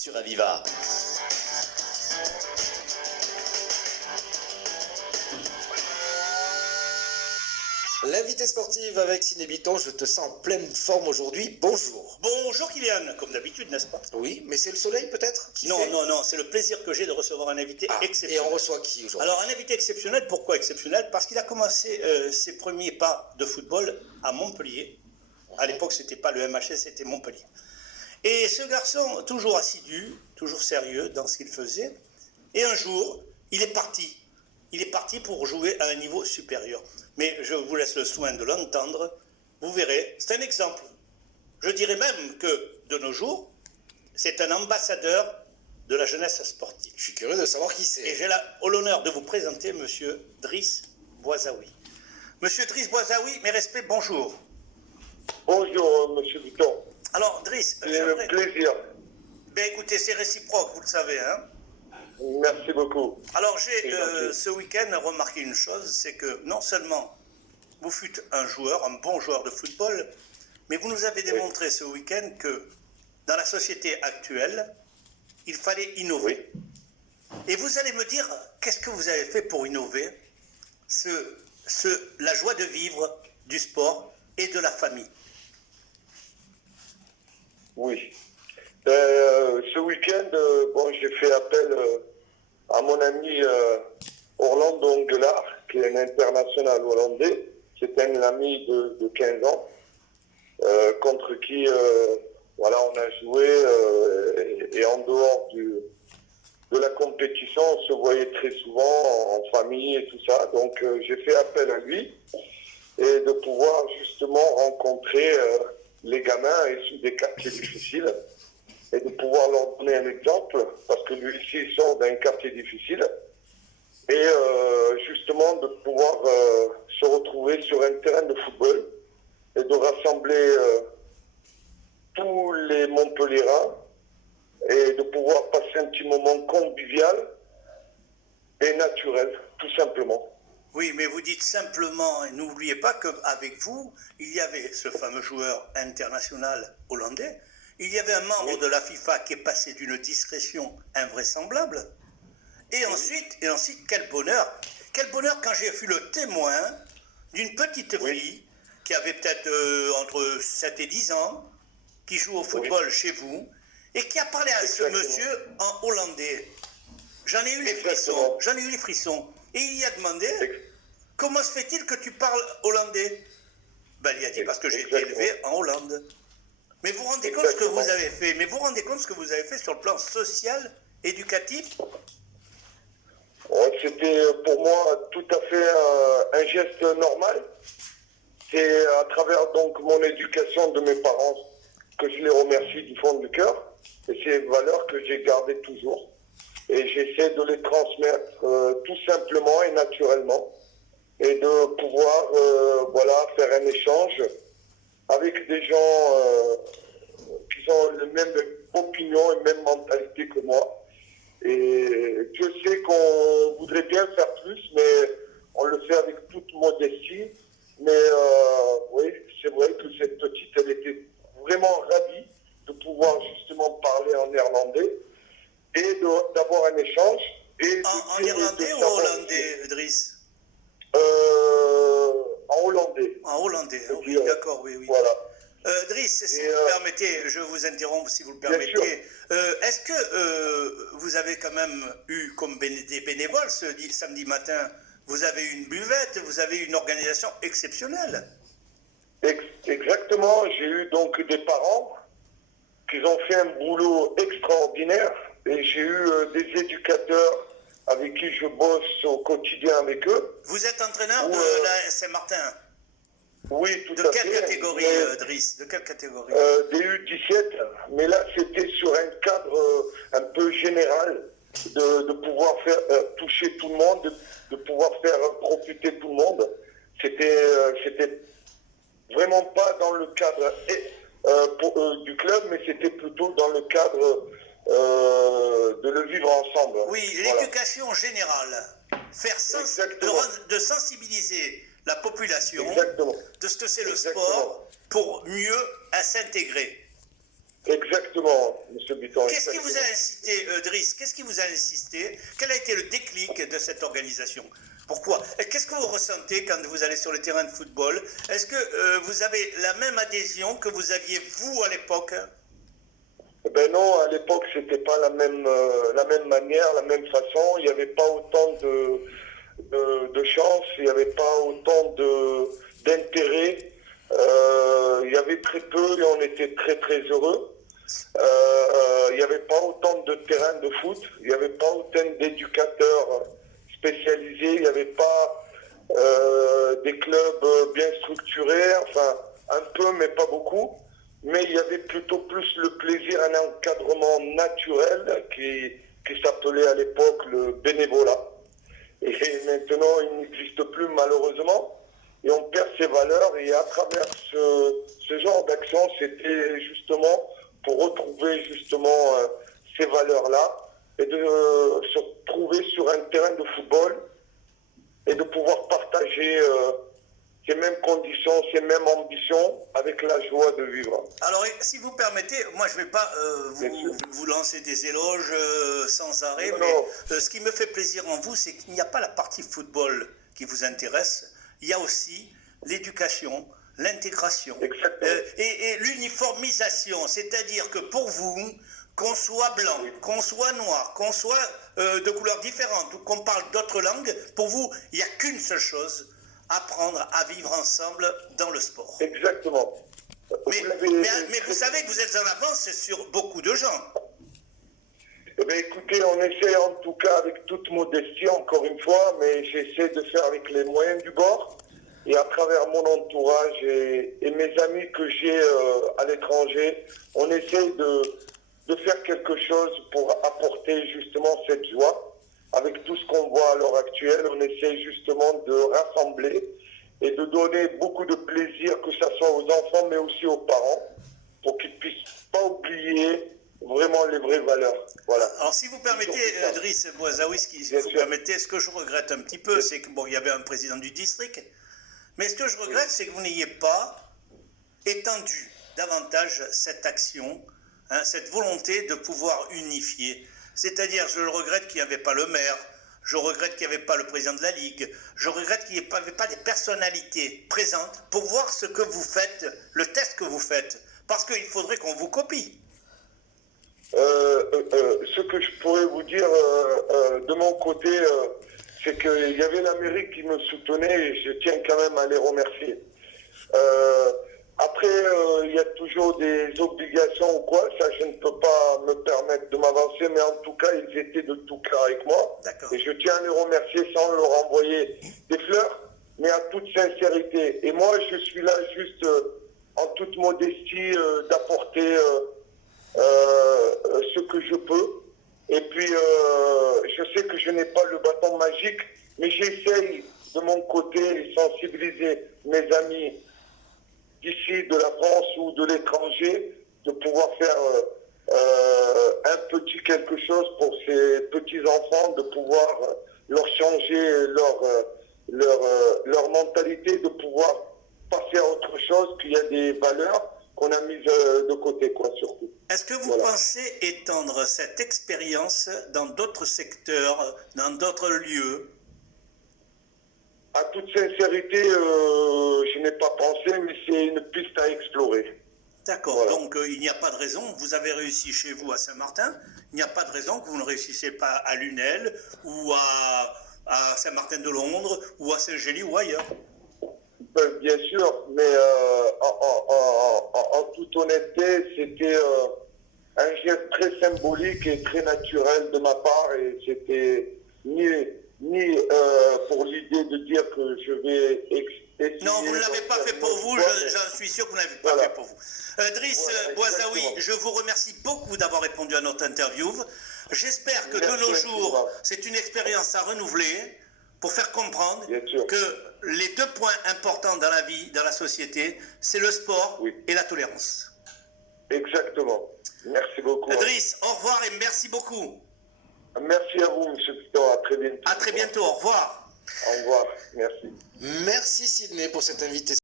Sur Aviva. L'invité sportive avec Ciné-Biton, je te sens en pleine forme aujourd'hui. Bonjour. Bonjour Kylian, comme d'habitude, n'est-ce pas? Oui, mais c'est le soleil peut-être Non, c'est le plaisir que j'ai de recevoir un invité exceptionnel. Et on reçoit qui aujourd'hui? Alors un invité exceptionnel, pourquoi exceptionnel? Parce qu'il a commencé ses premiers pas de football à Montpellier. À l'époque, c'était pas le MHS, c'était Montpellier. Et ce garçon, toujours assidu, toujours sérieux dans ce qu'il faisait, et un jour, il est parti. Il est parti pour jouer à un niveau supérieur. Mais je vous laisse le soin de l'entendre. Vous verrez, c'est un exemple. Je dirais même que, de nos jours, c'est un ambassadeur de la jeunesse sportive. Je suis curieux de savoir qui c'est. Et j'ai l'honneur de vous présenter Monsieur Driss Bouazaoui. Monsieur Driss Bouazaoui, mes respects, bonjour. Bonjour, Monsieur Biton. Alors, Driss, c'est un plaisir. Ben écoutez, c'est réciproque, vous le savez, hein. Merci beaucoup. Alors, j'ai ce week-end remarqué une chose, c'est que non seulement vous fûtes un joueur, un bon joueur de football, mais vous nous avez démontré ce week-end que dans la société actuelle, il fallait innover. Et vous allez me dire, qu'est-ce que vous avez fait pour innover la joie de vivre du sport et de la famille? Oui. Ce week-end, j'ai fait appel à mon ami Orlando Nguelard, qui est un international hollandais. C'est un ami de 15 ans, contre qui on a joué, et en dehors de la compétition, on se voyait très souvent en famille et tout ça. Donc j'ai fait appel à lui, et de pouvoir justement rencontrer les gamins issus des quartiers difficiles, et de pouvoir leur donner un exemple, parce que lui ici il sort d'un quartier difficile, et justement de pouvoir se retrouver sur un terrain de football et de rassembler tous les Montpelliérains et de pouvoir passer un petit moment convivial et naturel, tout simplement. Oui, mais vous dites simplement, et n'oubliez pas qu'avec vous, il y avait ce fameux joueur international hollandais, il y avait un membre de la FIFA qui est passé d'une discrétion invraisemblable, et ensuite, quel bonheur quand j'ai fui le témoin d'une petite fille qui avait peut-être entre 7 et 10 ans, qui joue au football chez vous, et qui a parlé à ce monsieur en hollandais. J'en ai eu les frissons. Et il y a demandé, comment se fait-il que tu parles hollandais? Ben, il a dit, parce que j'ai été élevé en Hollande. Mais vous vous rendez compte ce que vous avez fait? Mais vous vous rendez compte ce que vous avez fait sur le plan social, éducatif? C'était pour moi tout à fait un geste normal. C'est à travers donc mon éducation de mes parents que je les remercie du fond du cœur. Et c'est des valeurs que j'ai gardées toujours. Et j'essaie de les transmettre tout simplement et naturellement. Et de pouvoir faire un échange avec des gens qui ont la même opinion et même mentalité que moi. Et je sais qu'on voudrait bien faire plus, mais on le fait avec toute modestie. Mais oui, c'est vrai que cette petite, elle était vraiment ravie de pouvoir justement parler en néerlandais et d'avoir un échange. En néerlandais ou en hollandais, Driss? En hollandais. En hollandais, oui, d'accord, oui. Voilà. Driss, si vous le permettez, je vous interromps si vous le permettez. Est-ce que vous avez quand même eu comme des bénévoles ce samedi matin, vous avez eu une buvette, vous avez eu une organisation exceptionnelle? Exactement, j'ai eu donc des parents qui ont fait un boulot extraordinaire, et j'ai eu des éducateurs avec qui je bosse au quotidien avec eux. Vous êtes entraîneur de la Saint-Martin? Oui, tout à fait. De quelle catégorie, Driss? De quelle catégorie? Des U17, mais là c'était sur un cadre un peu général, de pouvoir faire toucher tout le monde, de pouvoir faire profiter tout le monde. C'était vraiment pas dans le cadre du club, mais c'était plutôt dans le cadre de le vivre ensemble. Oui, l'éducation générale. De sensibiliser la population de ce que c'est le sport pour mieux s'intégrer. Exactement, M. Bitton. Qu'est-ce qui vous a incité, Driss, qu'est-ce qui vous a incité? Quel a été le déclic de cette organisation? Pourquoi? Qu'est-ce que vous ressentez quand vous allez sur le terrain de football? Est-ce que vous avez la même adhésion que vous aviez vous à l'époque? Ben non, à l'époque, c'était pas la même manière, la même façon. Il n'y avait pas autant de chance, il n'y avait pas autant d'intérêt. Il y avait très peu et on était très très heureux. Il n'y avait pas autant de terrains de foot, il n'y avait pas autant d'éducateurs spécialisés, il n'y avait pas des clubs bien structurés, enfin un peu mais pas beaucoup. Mais il y avait plutôt plus le plaisir, un encadrement naturel qui s'appelait à l'époque le bénévolat. Et maintenant, il n'existe plus malheureusement. Et on perd ses valeurs. Et à travers ce genre d'action, c'était justement pour retrouver justement ces valeurs-là et de se retrouver sur un terrain de football et de pouvoir partager ces mêmes conditions, ces mêmes ambitions, avec la joie de vivre. Alors, si vous permettez, moi je ne vais pas vous lancer des éloges sans arrêt, mais ce qui me fait plaisir en vous, c'est qu'il n'y a pas la partie football qui vous intéresse, il y a aussi l'éducation, l'intégration et l'uniformisation, c'est-à-dire que pour vous, qu'on soit blanc, qu'on soit noir, qu'on soit de couleurs différentes ou qu'on parle d'autres langues, pour vous, il n'y a qu'une seule chose: apprendre à vivre ensemble dans le sport. Exactement. Mais vous savez que vous êtes en avance sur beaucoup de gens. Eh bien, écoutez, on essaie en tout cas avec toute modestie, encore une fois, mais j'essaie de faire avec les moyens du bord. Et à travers mon entourage et mes amis que j'ai à l'étranger, on essaie de faire quelque chose pour apporter justement cette joie. Avec tout ce qu'on voit à l'heure actuelle, on essaie justement de rassembler et de donner beaucoup de plaisir, que ce soit aux enfants mais aussi aux parents, pour qu'ils ne puissent pas oublier vraiment les vraies valeurs. Voilà. Alors si vous permettez, Driss Bouazaoui, si vous permettez, ce que je regrette un petit peu, c'est que bon, il y avait un président du district, mais ce que je regrette, c'est que vous n'ayez pas étendu davantage cette action, cette volonté de pouvoir unifier. C'est-à-dire, je le regrette qu'il n'y avait pas le maire, je regrette qu'il n'y avait pas le président de la Ligue, je regrette qu'il n'y avait pas des personnalités présentes pour voir ce que vous faites, le test que vous faites, parce qu'il faudrait qu'on vous copie. Ce que je pourrais vous dire de mon côté, c'est qu'il y avait la mairie qui me soutenait et je tiens quand même à les remercier. Après, il y a toujours des obligations ou quoi, ça je ne peux pas me permettre de m'avancer, mais en tout cas, ils étaient de tout cœur avec moi. Et je tiens à les remercier sans leur envoyer des fleurs, mais à toute sincérité. Et moi, je suis là juste en toute modestie d'apporter ce que je peux. Et puis, je sais que je n'ai pas le bâton magique, mais j'essaye de mon côté sensibiliser mes amis d'ici, de la France ou de l'étranger, de pouvoir faire un petit quelque chose pour ces petits-enfants, de pouvoir leur changer leur mentalité, de pouvoir passer à autre chose, qu'il y a des valeurs qu'on a mises de côté, quoi, surtout. Est-ce que vous pensez étendre cette expérience dans d'autres secteurs, dans d'autres lieux? À toute sincérité, je n'ai pas pensé, mais c'est une piste à explorer. D'accord, voilà. Donc il n'y a pas de raison, vous avez réussi chez vous à Saint-Martin, il n'y a pas de raison que vous ne réussissiez pas à Lunel, ou à Saint-Martin-de-Londres, ou à Saint-Gély, ou ailleurs. Bien sûr, mais en toute honnêteté, c'était un geste très symbolique et très naturel de ma part, et c'était ni pour l'idée de dire que je vais essayer... Non, vous ne l'avez pas fait pour vous, j'en suis sûr que vous ne l'avez pas fait pour vous. Driss Bouazaoui, je vous remercie beaucoup d'avoir répondu à notre interview. J'espère que de nos jours, c'est une expérience à renouveler pour faire comprendre que les deux points importants dans la vie, dans la société, c'est le sport et la tolérance. Exactement. Merci beaucoup. Driss, au revoir et merci beaucoup. Merci à vous, M. Piton. À très bientôt. À très bientôt. Au revoir. Au revoir. Merci. Merci Sidney pour cette invitation.